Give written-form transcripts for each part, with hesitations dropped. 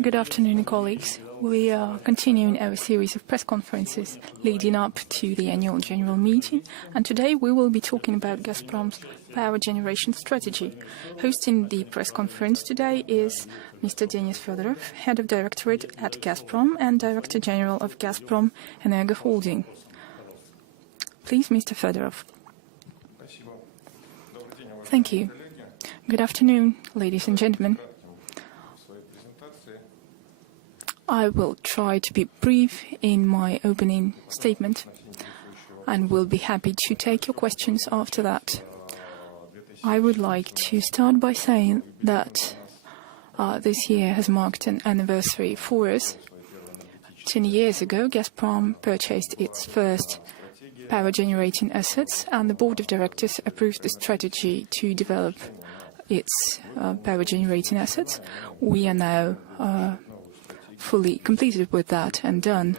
Good afternoon, colleagues. We are continuing our series of press conferences leading up to the annual general meeting, and today we will be talking about Gazprom's power generation strategy. Hosting the press conference today is Mr. Denis Fedorov, Head of Directorate at Gazprom and Director General of Gazprom Energo Holding. Please, Mr. Fedorov. Thank you. Good afternoon, ladies and gentlemen. I will try to be brief in my opening statement and will be happy to take your questions after that. I would like to start by saying that this year has marked an anniversary for us. 10 years ago, Gazprom purchased its first power generating assets, and the board of directors approved the strategy to develop its power generating assets. We are now fully completed with that and done.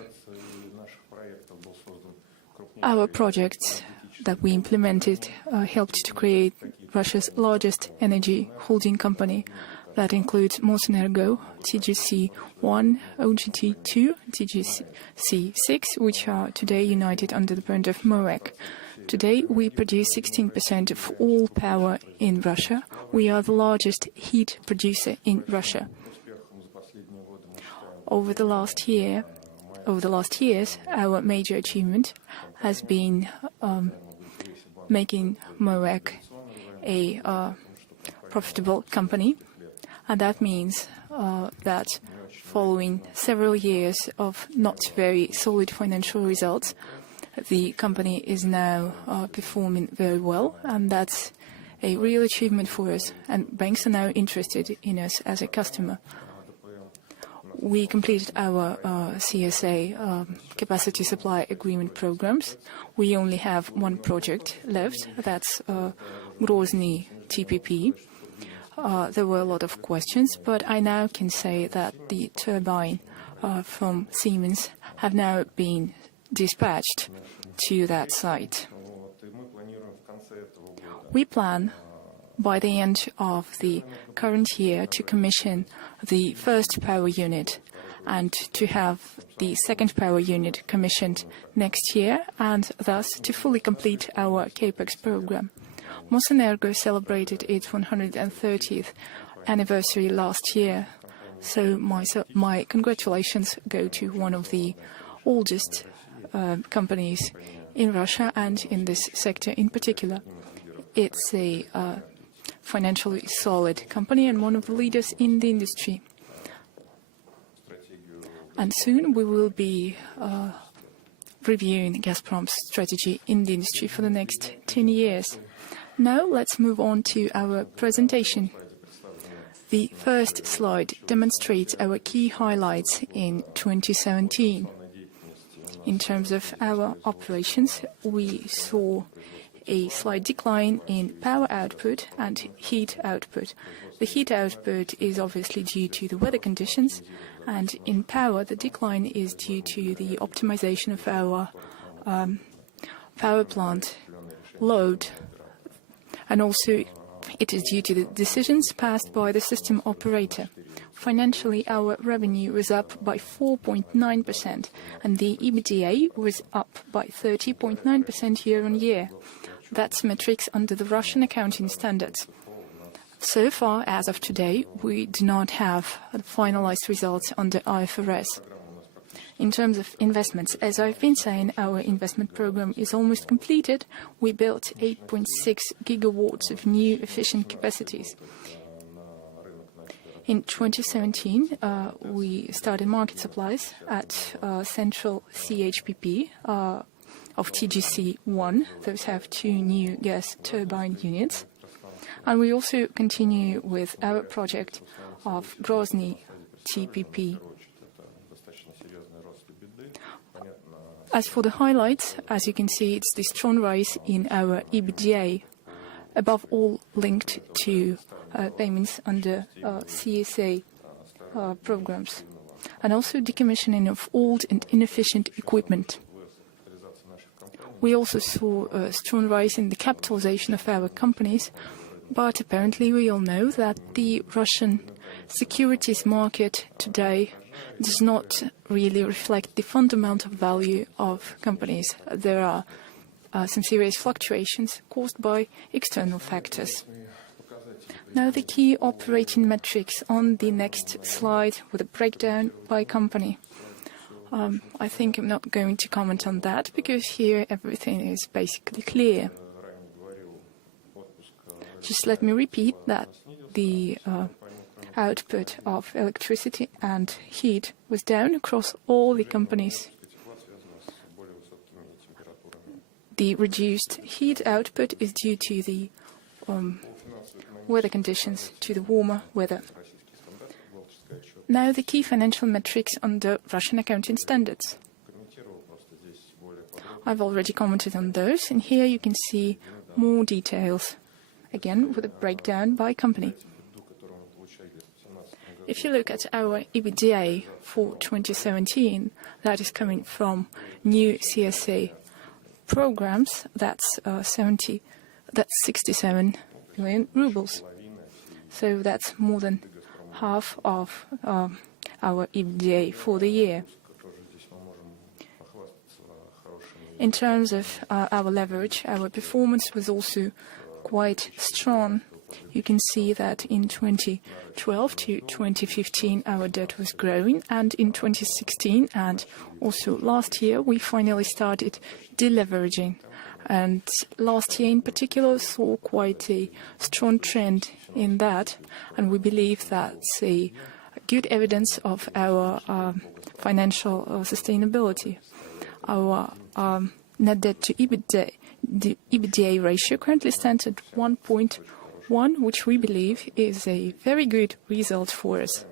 Our projects that we implemented helped to create Russia's largest energy holding company. That includes Mosenergo, TGC-1, OGT-2, TGC-6, which are today united under the brand of MOEC. Today, we produce 16% of all power in Russia. We are the largest heat producer in Russia. Over the last years, our major achievement has been making MOEC a profitable company, and that means that following several years of not very solid financial results, the company is now performing very well, and that's a real achievement for us, and banks are now interested in us as a customer. We completed our CSA capacity supply agreement programs. We only have one project left, that's Grozny TPP. There were a lot of questions, but I now can say that the turbine from Siemens have now been dispatched to that site. We plan by the end of the current year to commission the first power unit and to have the second power unit commissioned next year, and thus to fully complete our CAPEX program. Mosenergo celebrated its 130th anniversary last year, so my congratulations go to one of the oldest companies in Russia and in this sector in particular. It's a financially solid company and one of the leaders in the industry. And soon we will be reviewing Gazprom's strategy in the industry for the next 10 years. Now let's move on to our presentation. The first slide demonstrates our key highlights in 2017. In terms of our operations, we saw a slight decline in power output and heat output. The heat output is obviously due to the weather conditions, and in power the decline is due to the optimization of our power plant load, and also it is due to the decisions passed by the system operator. Financially, our revenue was up by 4.9%, and the EBITDA was up by 30.9% year-on-year. That's metrics under the Russian accounting standards. So far, as of today, we do not have finalized results under IFRS. In terms of investments, as I've been saying, our investment program is almost completed. We built 8.6 gigawatts of new efficient capacities. In 2017, we started market supplies at central CHPP of TGC-1. Those have 2 new gas turbine units. And we also continue with our project of Grozny TPP. As for the highlights, as you can see, it's the strong rise in our EBITDA, above all linked to payments under CSA programs, and also decommissioning of old and inefficient equipment. We also saw a strong rise in the capitalization of our companies, But apparently we all know that the Russian securities market today does not really reflect the fundamental value of companies. There are some serious fluctuations caused by external factors. Now the key operating metrics on the next slide with a breakdown by company. I think I'm not going to comment on that because here everything is basically clear. Just let me repeat that the output of electricity and heat was down across all the companies. The reduced heat output is due to the weather conditions, to the warmer weather. Now the key financial metrics under Russian accounting standards. I've already commented on those, and here you can see more details, again with a breakdown by company. If you look at our EBITDA for 2017, that is coming from new CSA programs, that's 67 million rubles. So that's more than half of our EBITDA for the year. In terms of our leverage, our performance was also quite strong. You can see that in 2012 to 2015 our debt was growing, and in 2016 and also last year we finally started deleveraging. And last year in particular saw quite a strong trend in that, and we believe that's a good evidence of our financial sustainability. Our net debt to EBITDA ratio currently stands at 1.1, which we believe is a very good result for us.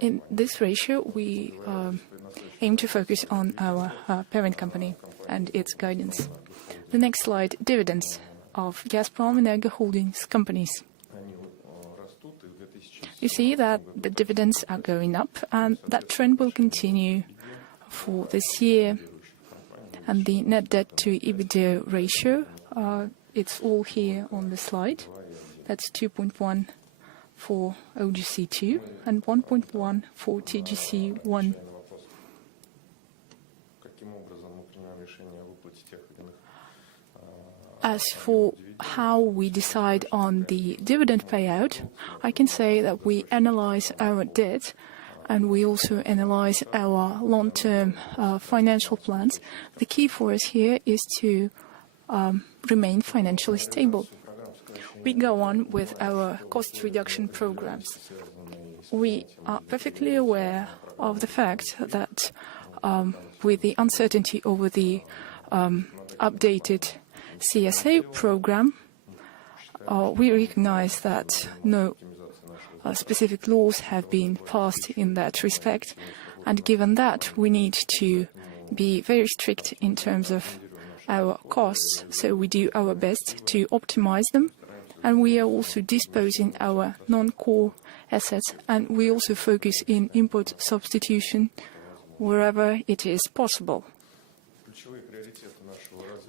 In this ratio, we aim to focus on our parent company and its guidance. The next slide, dividends of Gazprom Energo Holdings companies. You see that the dividends are going up, and that trend will continue for this year. And the net debt to EBITDA ratio, it's all here on the slide. That's 2.1 for OGC2 and 1.1 for TGC1. As for how we decide on the dividend payout, I can say that we analyze our debt and we also analyze our long-term financial plans. The key for us here is to remain financially stable. We go on with our cost reduction programs. We are perfectly aware of the fact that with the uncertainty over the updated CSA program, we recognize that no specific laws have been passed in that respect, and given that, we need to be very strict in terms of our costs, so we do our best to optimize them, and we are also disposing our non-core assets, and we also focus in import substitution wherever it is possible.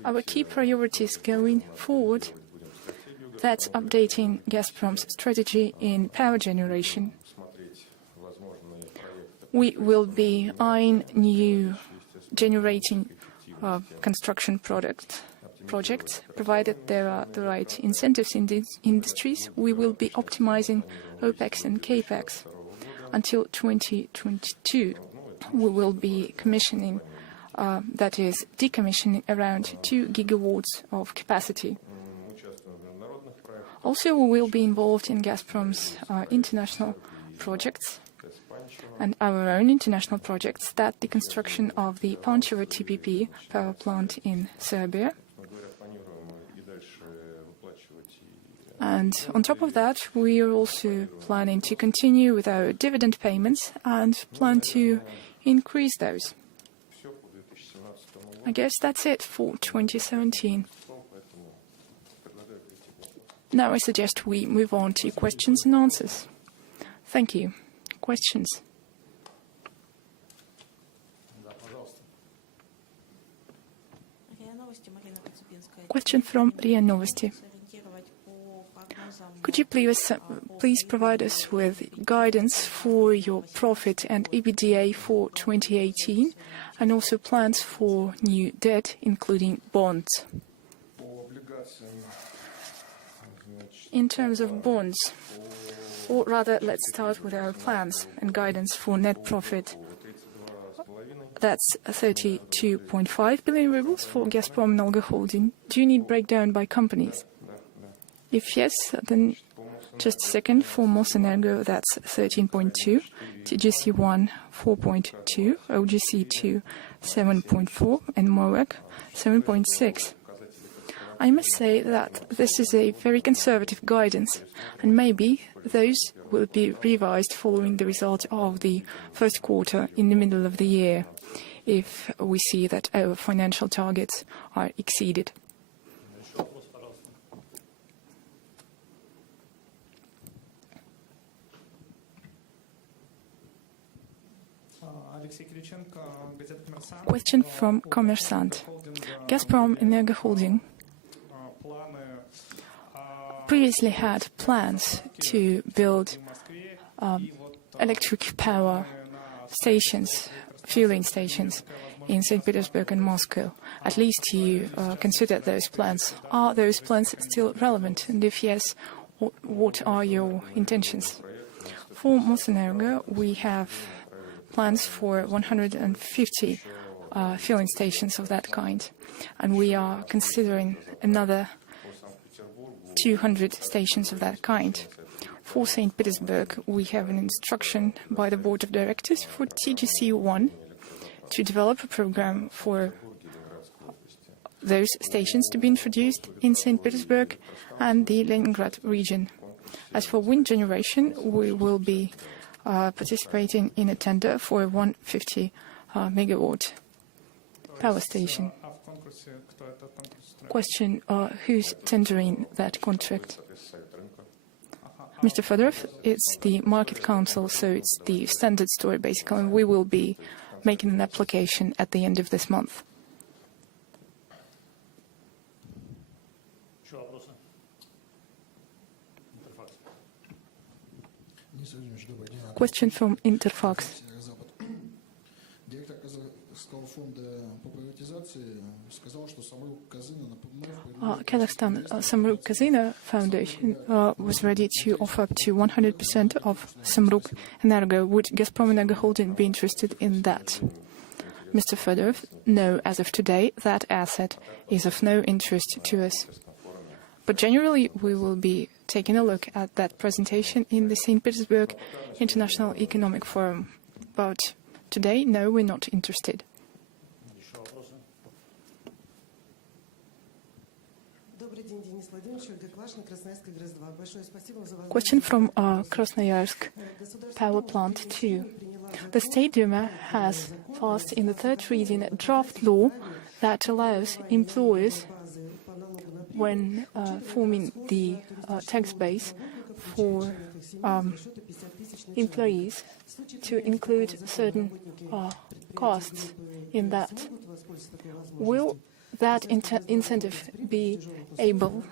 Our key priorities going forward, that's updating Gazprom's strategy in power generation. We will be eyeing new generating construction projects, provided there are the right incentives in these industries. We will be optimizing OPEX and CAPEX. Until 2022, we will be commissioning that is decommissioning around 2 gigawatts of capacity. Also, we will be involved in Gazprom's international projects and our own international projects, that the construction of the Pančevo TPP power plant in Serbia. And on top of that, we are also planning to continue with our dividend payments and plan to increase those. I guess that's it for 2017. Now I suggest we move on to questions and answers. Thank you. Questions? Question Question from RIA Novosti. Could you please provide us with guidance for your profit and EBITDA for 2018 and also plans for new debt, including bonds? In terms of bonds, or rather, let's start with our plans and guidance for net profit. That's 32.5 billion rubles for Gazprom Energo Holding. Do you need breakdown by companies? If yes, then just a second. For Mosenergo, that's 13.2, TGC1 4.2, OGC2 7.4, and MOEC 7.6. I must say that this is a very conservative guidance, and maybe those will be revised following the result of the first quarter in the middle of the year, if we see that our financial targets are exceeded. Question from Kommersant. Gazprom Energo Holding previously had plans to build electric power stations, fueling stations in St. Petersburg and Moscow. At least you considered those plans. Are those plans still relevant? And if yes, what are your intentions? For Mosenergo, we have plans for 150 fueling stations of that kind, and we are considering another 200 stations of that kind. For St. Petersburg, we have an instruction by the Board of Directors for TGC1 to develop a program for those stations to be introduced in St. Petersburg and the Leningrad region. As for wind generation, we will be participating in a tender for a 150 megawatt power station. Question, who's tendering that contract? Mr. Fedorov, it's the Market Council, so it's the standard story basically, and we will be making an application at the end of this month. Question from Interfax. Kazakhstan Samruk Casino Foundation was ready to offer up to 100% of Samruk Energo. Would Gazprom Energo Holding be interested in that? Mr. Fedorov, no, as of today, that asset is of no interest to us. But generally, we will be taking a look at that presentation in the St. Petersburg International Economic Forum. But today, no, we're not interested. Question from Krasnoyarsk Power Plant 2. The State Duma has passed in the third reading a draft law that allows employers, when forming the tax base for employees, to include certain costs in that. Will that incentive be available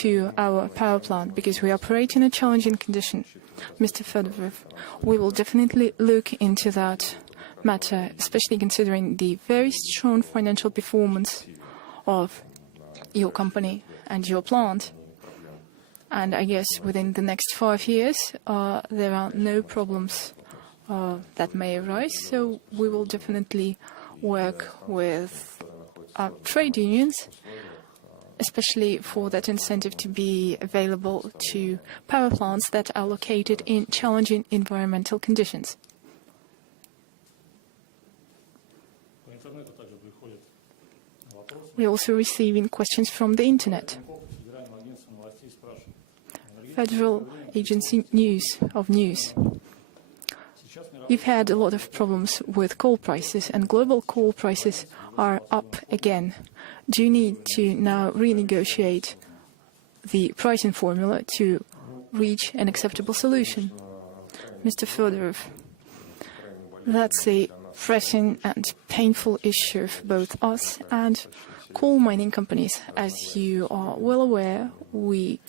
to our power plant, because we operate in a challenging condition? Mr. Fedorov, we will definitely look into that matter, especially considering the very strong financial performance of your company and your plant. And I guess within the next 5 years, there are no problems that may arise, so we will definitely work with trade unions, especially for that incentive to be available to power plants that are located in challenging environmental conditions. We're also receiving questions from the internet. Federal Agency of News. You've had a lot of problems with coal prices, and global coal prices are up again. Do you need to now renegotiate the pricing formula to reach an acceptable solution? Mr. Fedorov, that's a pressing and painful issue for both us and coal mining companies. As you are well aware, we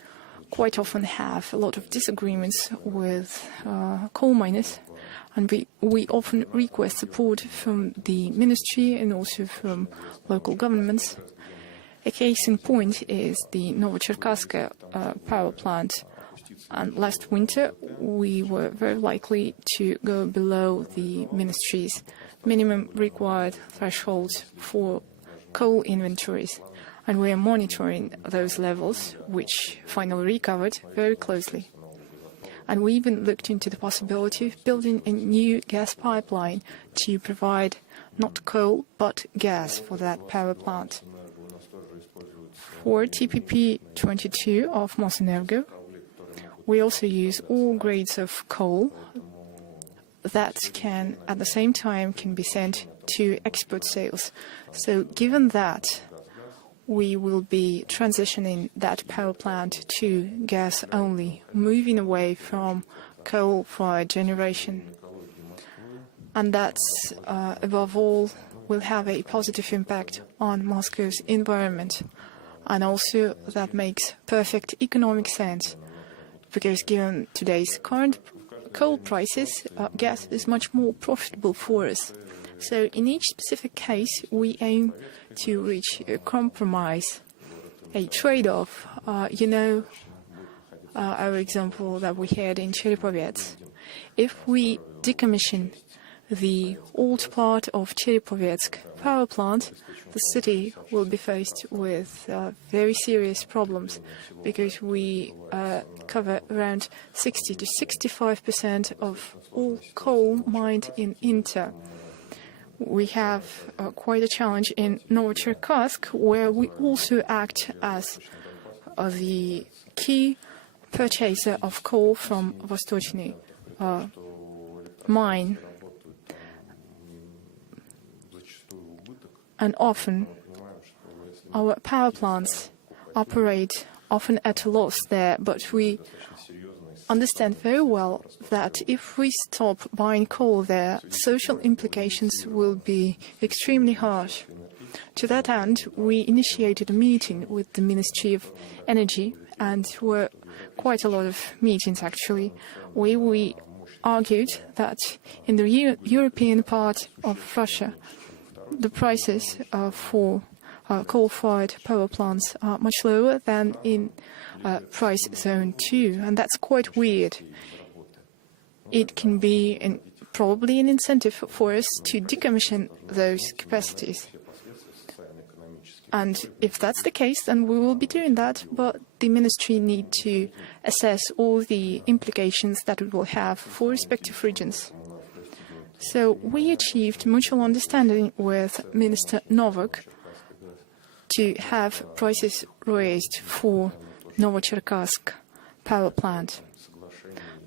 quite often have a lot of disagreements with coal miners, and we often request support from the ministry and also from local governments. A case in point is the Novocherkasska power plant. And last winter, we were very likely to go below the ministry's minimum required thresholds for coal inventories. And we are monitoring those levels, which finally recovered very closely. And we even looked into the possibility of building a new gas pipeline to provide not coal, but gas for that power plant. For TPP 22 of Mosenergo, we also use all grades of coal that can, at the same time, can be sent to export sales. So given that, we will be transitioning that power plant to gas only, moving away from coal-fired generation. And that's, above all, will have a positive impact on Moscow's environment. And also that makes perfect economic sense, because given today's current coal prices, gas is much more profitable for us. So in each specific case, we aim to reach a compromise, a trade-off. Our example that we had in Cherepovets. If we decommission the old part of Cherepovets power plant, the city will be faced with very serious problems, because we cover around 60 to 65% of all coal mined in Inter. We have quite a challenge in Novocherkassk, where we also act as the key purchaser of coal from Vostochny mine. And often, our power plants operate often at a loss there, but we understand very well that if we stop buying coal there, social implications will be extremely harsh. To that end, we initiated a meeting with the Ministry of Energy, and were quite a lot of meetings actually, where we argued that in the European part of Russia, the prices for coal-fired power plants are much lower than in price zone 2, and that's quite weird. It can be probably an incentive for us to decommission those capacities. And if that's the case, then we will be doing that, but the ministry need to assess all the implications that it will have for respective regions. So we achieved mutual understanding with Minister Novak to have prices raised for Novocherkassk power plant.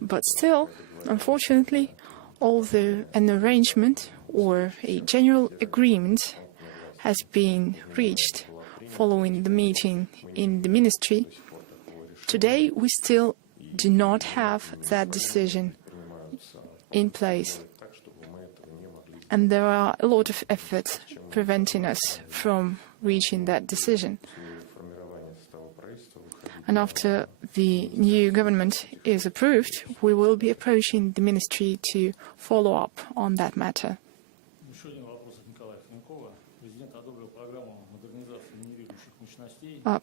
But still, unfortunately, although an arrangement or a general agreement has been reached following the meeting in the ministry, today we still do not have that decision in place. And there are a lot of efforts preventing us from reaching that decision. And after the new government is approved, we will be approaching the ministry to follow up on that matter.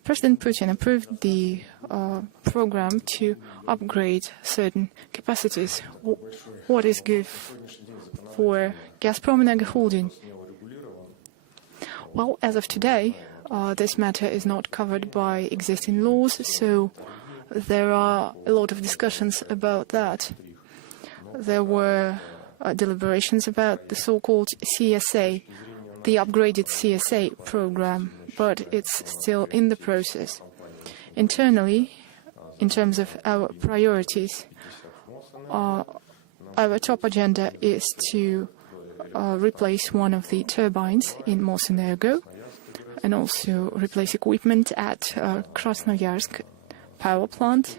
President Putin approved the program to upgrade certain capacities. What is good for Gazprom Energy Holding? Well, as of today, this matter is not covered by existing laws, so there are a lot of discussions about that. There were deliberations about the so-called CSA, the upgraded CSA program, but it's still in the process. Internally, in terms of our priorities, our top agenda is to replace one of the turbines in Mosenergo, and also replace equipment at Krasnoyarsk power plant,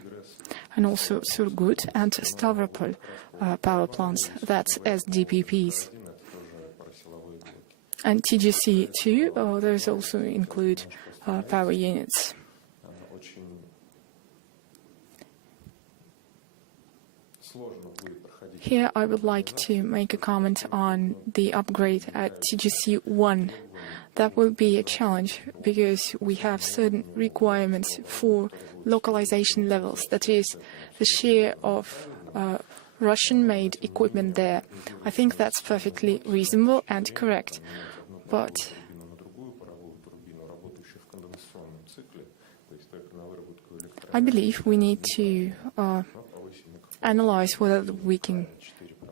and also Surgut and Stavropol power plants, that's SDPPs. And TGC-2, those also include power units. Here I would like to make a comment on the upgrade at TGC-1. That will be a challenge because we have certain requirements for localization levels, that is, the share of Russian-made equipment there. I think that's perfectly reasonable and correct. But I believe we need to analyze whether we can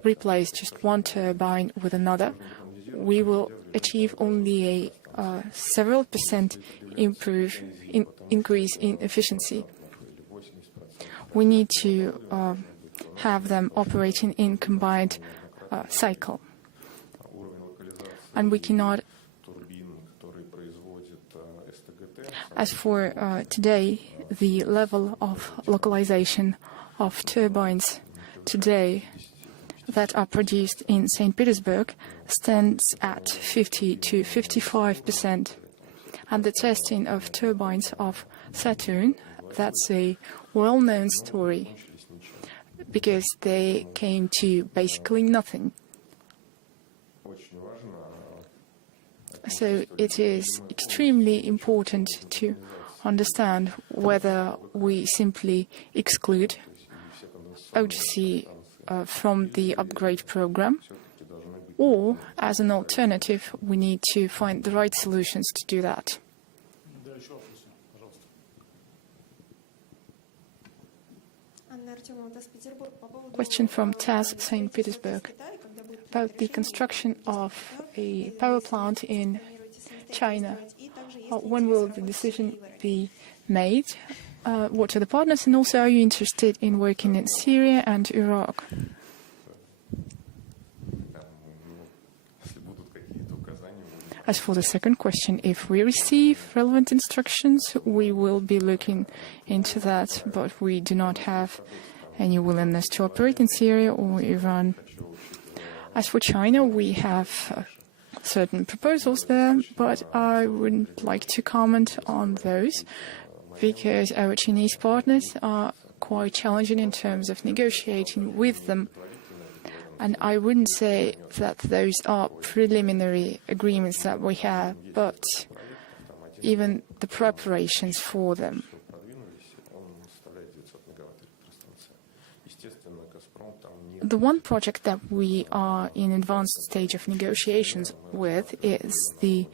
replace just one turbine with another. We will achieve only a several percent increase in efficiency. We need to have them operating in combined cycle. And we cannot. As for today, the level of localization of turbines today that are produced in St. Petersburg stands at 50 to 55%. And the testing of turbines of Saturn, that's a well-known story because they came to basically nothing. So it is extremely important to understand whether we simply exclude OGC from the upgrade program, or as an alternative, we need to find the right solutions to do that. Question from TASS, St. Petersburg, about the construction of a power plant in China. When will the decision be made? What are the partners, and also are you interested in working in Syria and Iraq? As for the second question, if we receive relevant instructions, we will be looking into that, but we do not have any willingness to operate in Syria or Iran. As for China, we have certain proposals there, but I wouldn't like to comment on those because our Chinese partners are quite challenging in terms of negotiating with them. And I wouldn't say that those are preliminary agreements that we have, but even the preparations for them. The one project that we are in advanced stage of negotiations with is the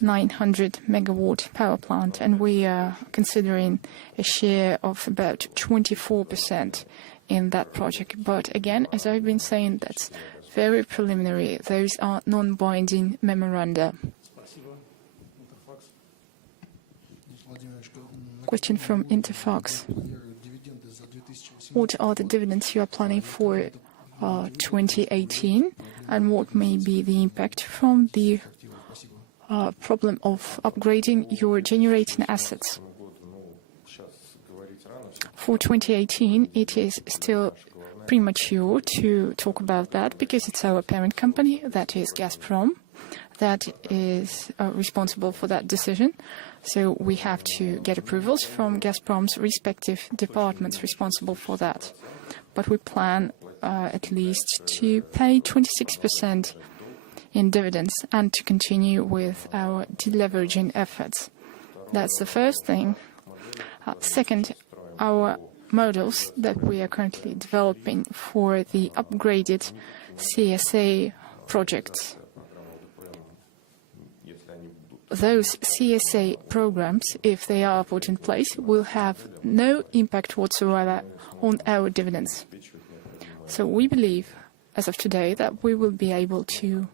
900 megawatt power plant, and we are considering a share of about 24% in that project. But again, as I've been saying, that's very preliminary. Those are non-binding memoranda. Question from Interfax. What are the dividends you are planning for 2018, and what may be the impact from the problem of upgrading your generating assets? For 2018, it is still premature to talk about that because it's our parent company, that is Gazprom, that is responsible for that decision. So we have to get approvals from Gazprom's respective departments responsible for that. But we plan at least to pay 26% in dividends and to continue with our deleveraging efforts. That's the first thing. Second, our models that we are currently developing for the upgraded CSA projects. Those CSA programs, if they are put in place, will have no impact whatsoever on our dividends. So we believe, as of today, that we will be able to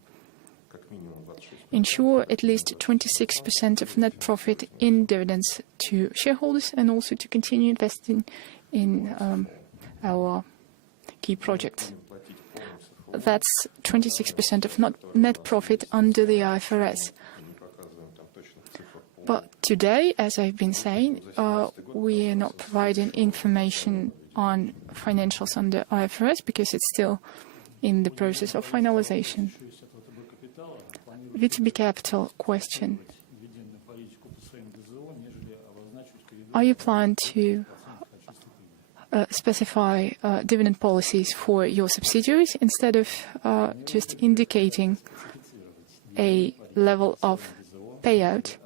ensure at least 26% of net profit in dividends to shareholders and also to continue investing in our key projects. That's 26% of net profit under the IFRS. But today, as I've been saying, we are not providing information on financials under IFRS because it's still in the process of finalization. VTB Capital question. Are you planning to specify dividend policies for your subsidiaries instead of just indicating a level of payout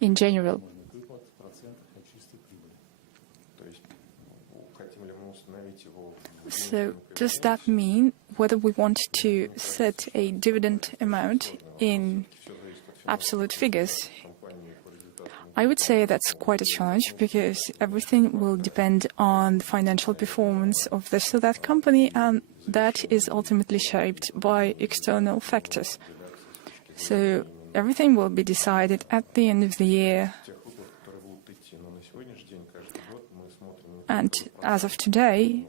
in general? So does that mean whether we want to set a dividend amount in absolute figures? I would say that's quite a challenge because everything will depend on the financial performance of this or that company, and that is ultimately shaped by external factors. So everything will be decided at the end of the year. And as of today,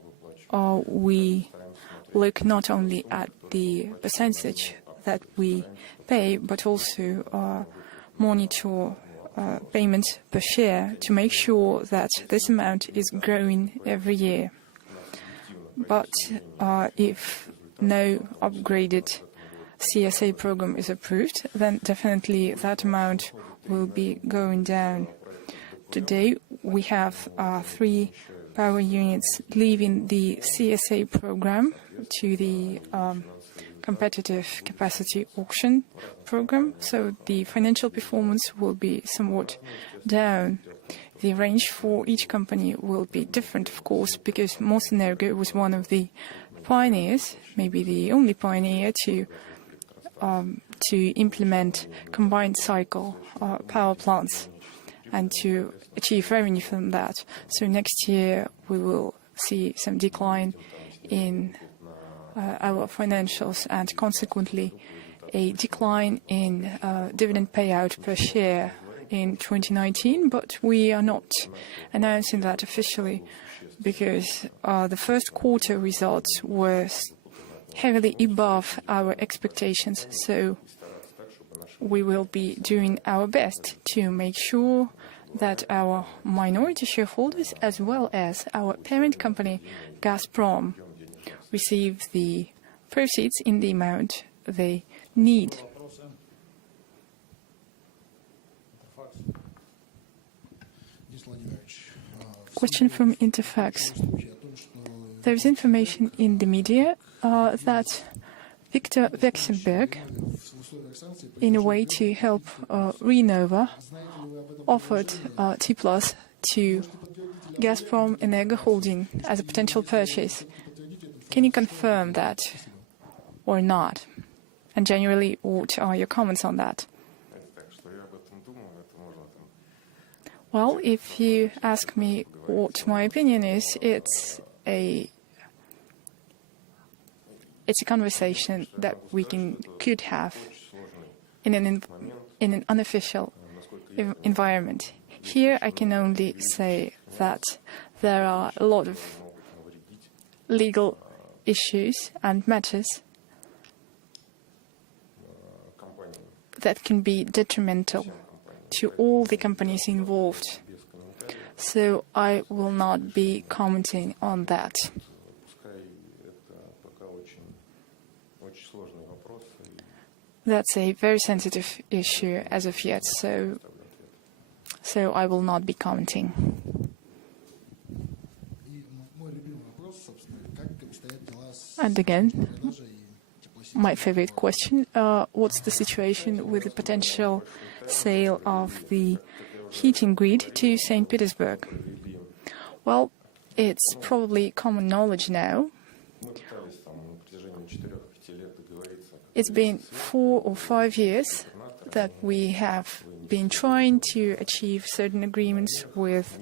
we look not only at the percentage that we pay, but also monitor payments per share to make sure that this amount is growing every year. But if no upgraded CSA program is approved, then definitely that amount will be going down. Today we have 3 power units leaving the CSA program to the competitive capacity auction program, so the financial performance will be somewhat down. The range for each company will be different, of course, because Mosenergo was one of the pioneers, maybe the only pioneer to implement combined cycle power plants and to achieve revenue from that. So next year we will see some decline in our financials and consequently a decline in dividend payout per share in 2019, but we are not announcing that officially because the first quarter results were heavily above our expectations, so we will be doing our best to make sure that our minority shareholders as well as our parent company Gazprom receive the proceeds in the amount they need. Question from Interfax. There is information in the media that Viktor Vekselberg, in a way to help Renova, offered T+ to Gazprom Energo Holding as a potential purchase. Can you confirm that or not? And generally, what are your comments on that? Well, if you ask me what my opinion is, it's a conversation that we could have in an unofficial environment. Here, I can only say that there are a lot of legal issues and matters that can be detrimental to all the companies involved. So I will not be commenting on that. That's a very sensitive issue as of yet, so I will not be commenting. And again, my favorite question, what's the situation with the potential sale of the heating grid to St. Petersburg? Well, it's probably common knowledge now. It's been 4 or 5 years that we have been trying to achieve certain agreements with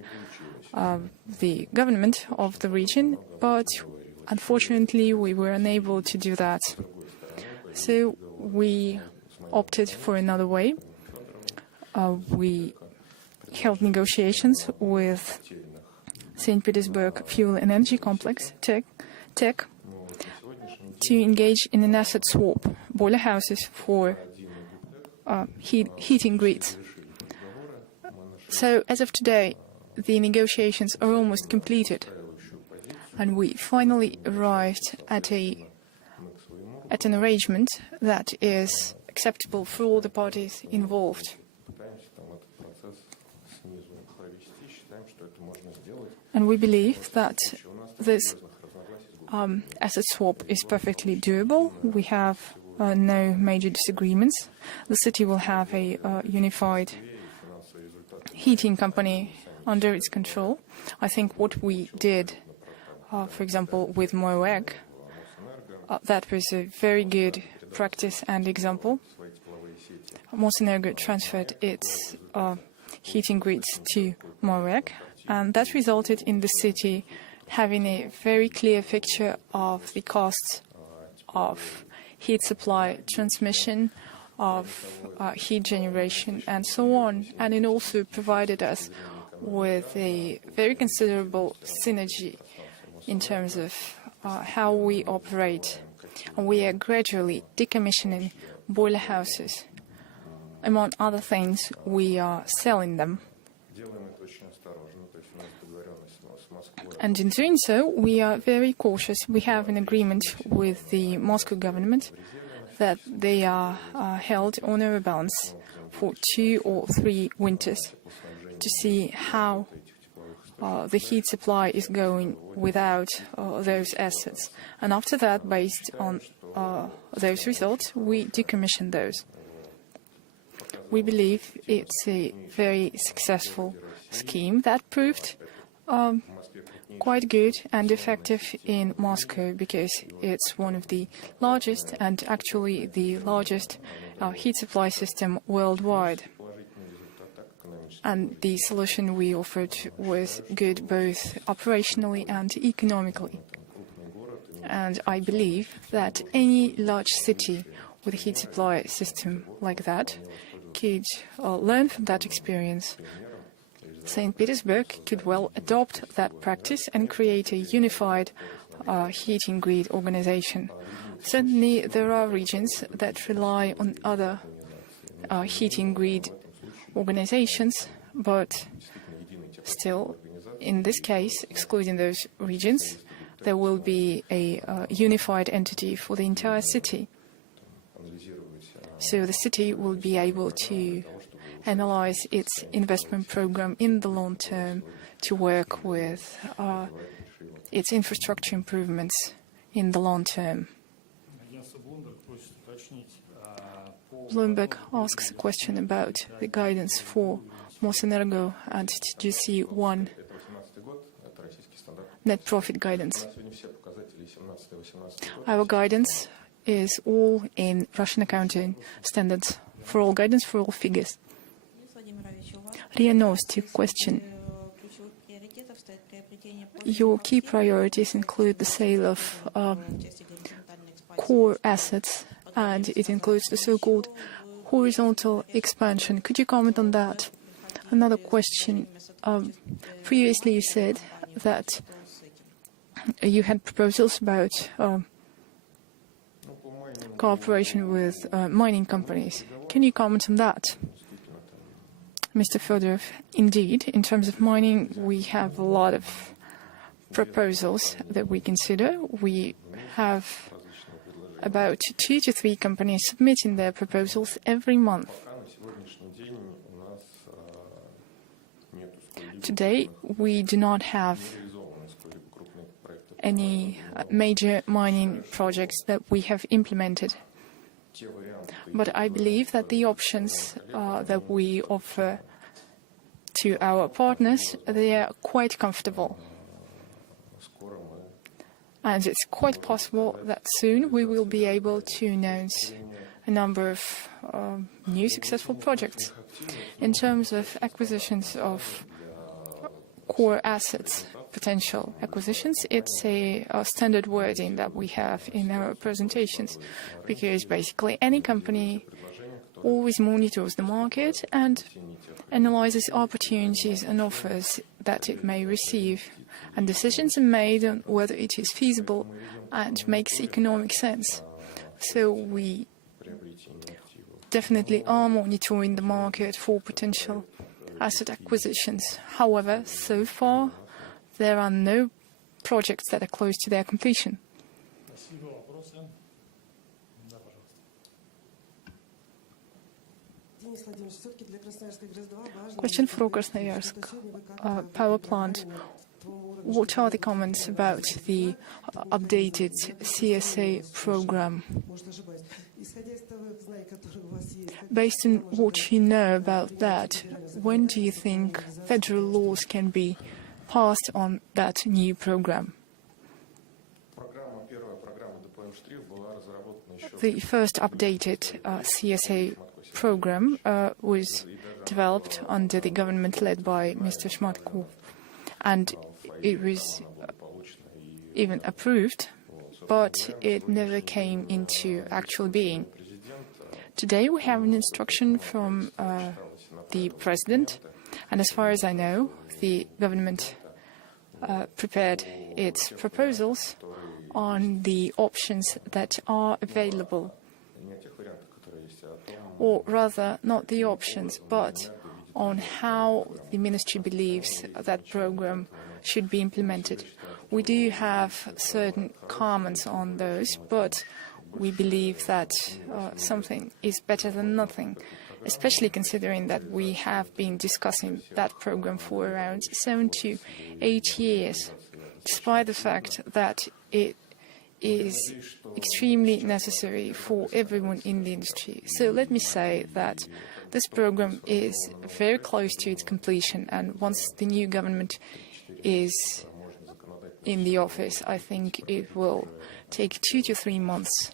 the government of the region, but unfortunately we were unable to do that. So we opted for another way. We held negotiations with St. Petersburg Fuel and Energy Complex, TEC, to engage in an asset swap, boiler houses for heating grids. So as of today, the negotiations are almost completed, and we finally arrived at an arrangement that is acceptable for all the parties involved. And we believe that this asset swap is perfectly doable. We have no major disagreements. The city will have a unified heating company under its control. I think what we did, for example, with MOEG, that was a very good practice and example. Mosenergo transferred its heating grids to MOEG, and that resulted in the city having a very clear picture of the costs of heat supply, transmission, of heat generation, and so on. And it also provided us with a very considerable synergy in terms of how we operate. And we are gradually decommissioning boiler houses. Among other things, we are selling them. And in doing so, we are very cautious. We have an agreement with the Moscow government that they are held on our balance for 2 or 3 winters to see how the heat supply is going without those assets. And after that, based on those results, we decommission those. We believe it's a very successful scheme that proved quite good and effective in Moscow, because it's one of the largest and actually the largest heat supply system worldwide. And the solution we offered was good both operationally and economically. And I believe that any large city with a heat supply system like that could learn from that experience. St. Petersburg could well adopt that practice and create a unified heating grid organization. Certainly, there are regions that rely on other heating grid organizations, but still, in this case, excluding those regions, there will be a unified entity for the entire city. So the city will be able to analyze its investment program in the long term to work with its infrastructure improvements in the long term. Bloomberg asks a question about the guidance for Mosenergo and TGC-1 net profit guidance. Our guidance is all in Russian accounting standards, for all guidance, for all figures. Ria Nosti question. Your key priorities include the sale of core assets, and it includes the so-called horizontal expansion. Could you comment on that? Another question. Previously you said that you had proposals about cooperation with mining companies. Can you comment on that? Mr. Fedorov, indeed, in terms of mining, we have a lot of proposals that we consider. We have about 2 to 3 companies submitting their proposals every month. Today, we do not have any major mining projects that we have implemented. But I believe that the options that we offer to our partners, they are quite comfortable. And it's quite possible that soon we will be able to announce a number of new successful projects. In terms of acquisitions of core assets, potential acquisitions, it's a standard wording that we have in our presentations, because basically any company always monitors the market and analyzes opportunities and offers that it may receive, and decisions are made on whether it is feasible and makes economic sense. So we definitely are monitoring the market for potential asset acquisitions. However, so far, there are no projects that are close to their completion. Question for Krasnoyarsk power plant. What are the comments about the updated CSA program? Based on what you know about that, when do you think federal laws can be passed on that new program? The first updated CSA program was developed under the government led by Mr. Shmatkov, and it was even approved, but it never came into actual being. Today we have an instruction from the President, and as far as I know, the government prepared its proposals on the options that are available, or rather not the options, but on how the ministry believes that program should be implemented. We do have certain comments on those, but we believe that something is better than nothing, especially considering that we have been discussing that program for around 7 to 8 years, despite the fact that it is extremely necessary for everyone in the industry. So let me say that this program is very close to its completion, and once the new government is in the office, I think it will take 2 to 3 months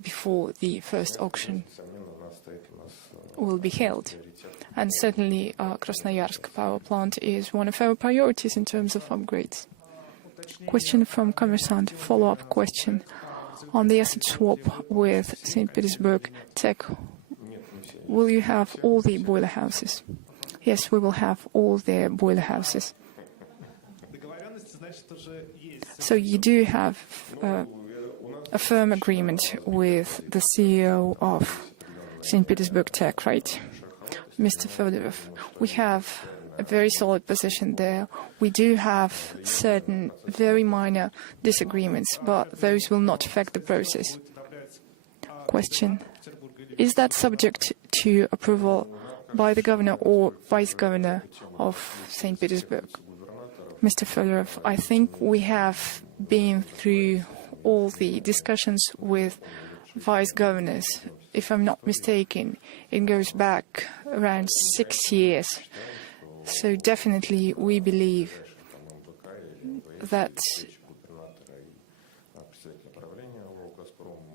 before the first auction will be held. And certainly Krasnoyarsk power plant is one of our priorities in terms of upgrades. Question from Kommersant, follow-up question on the asset swap with St. Petersburg Tech. Will you have all the boiler houses? Yes, we will have all the boiler houses. So you do have a firm agreement with the CEO of St. Petersburg Tech, right? Mr. Fedorov, we have a very solid position there. We do have certain very minor disagreements, but those will not affect the process. Question: is that subject to approval by the governor or vice governor of St. Petersburg? Mr. Fedorov, I think we have been through all the discussions with vice governors. If I'm not mistaken, it goes back around 6 years. So definitely we believe that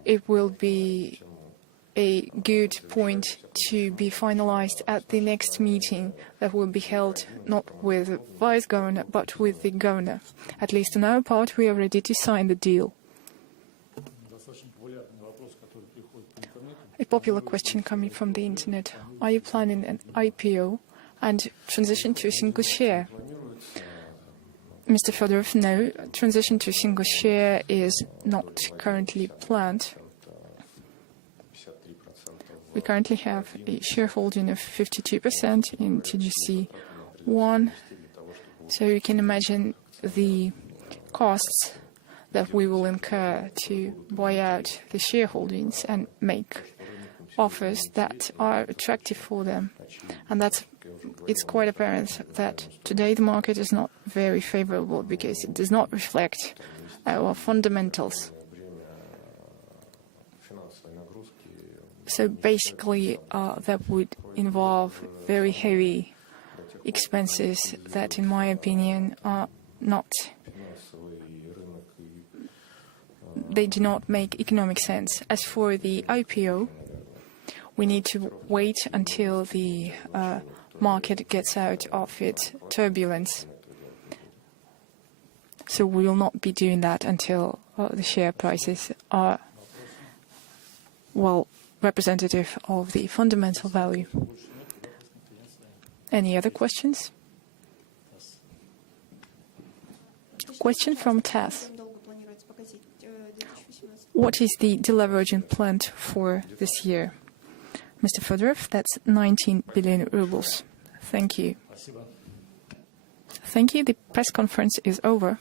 it will be a good point to be finalized at the next meeting that will be held not with the vice governor but with the governor. At least on our part, we are ready to sign the deal. A popular question coming from the internet: are you planning an IPO and transition to a single share? Mr. Fedorov, no, transition to a single share is not currently planned. We currently have a shareholding of 52% in TGC-1, so you can imagine the costs that we will incur to buy out the shareholdings and make offers that are attractive for them. And it's quite apparent that today the market is not very favorable because it does not reflect our fundamentals. So basically that would involve very heavy expenses that, in my opinion, are not, they do not make economic sense. As for the IPO, we need to wait until the market gets out of its turbulence. So we will not be doing that until the share prices are, well, representative of the fundamental value. Any other questions? Question from TASS. What is the deleveraging plan for this year? Mr. Fedorov, that's 19 billion rubles. Thank you. Thank you. The press conference is over.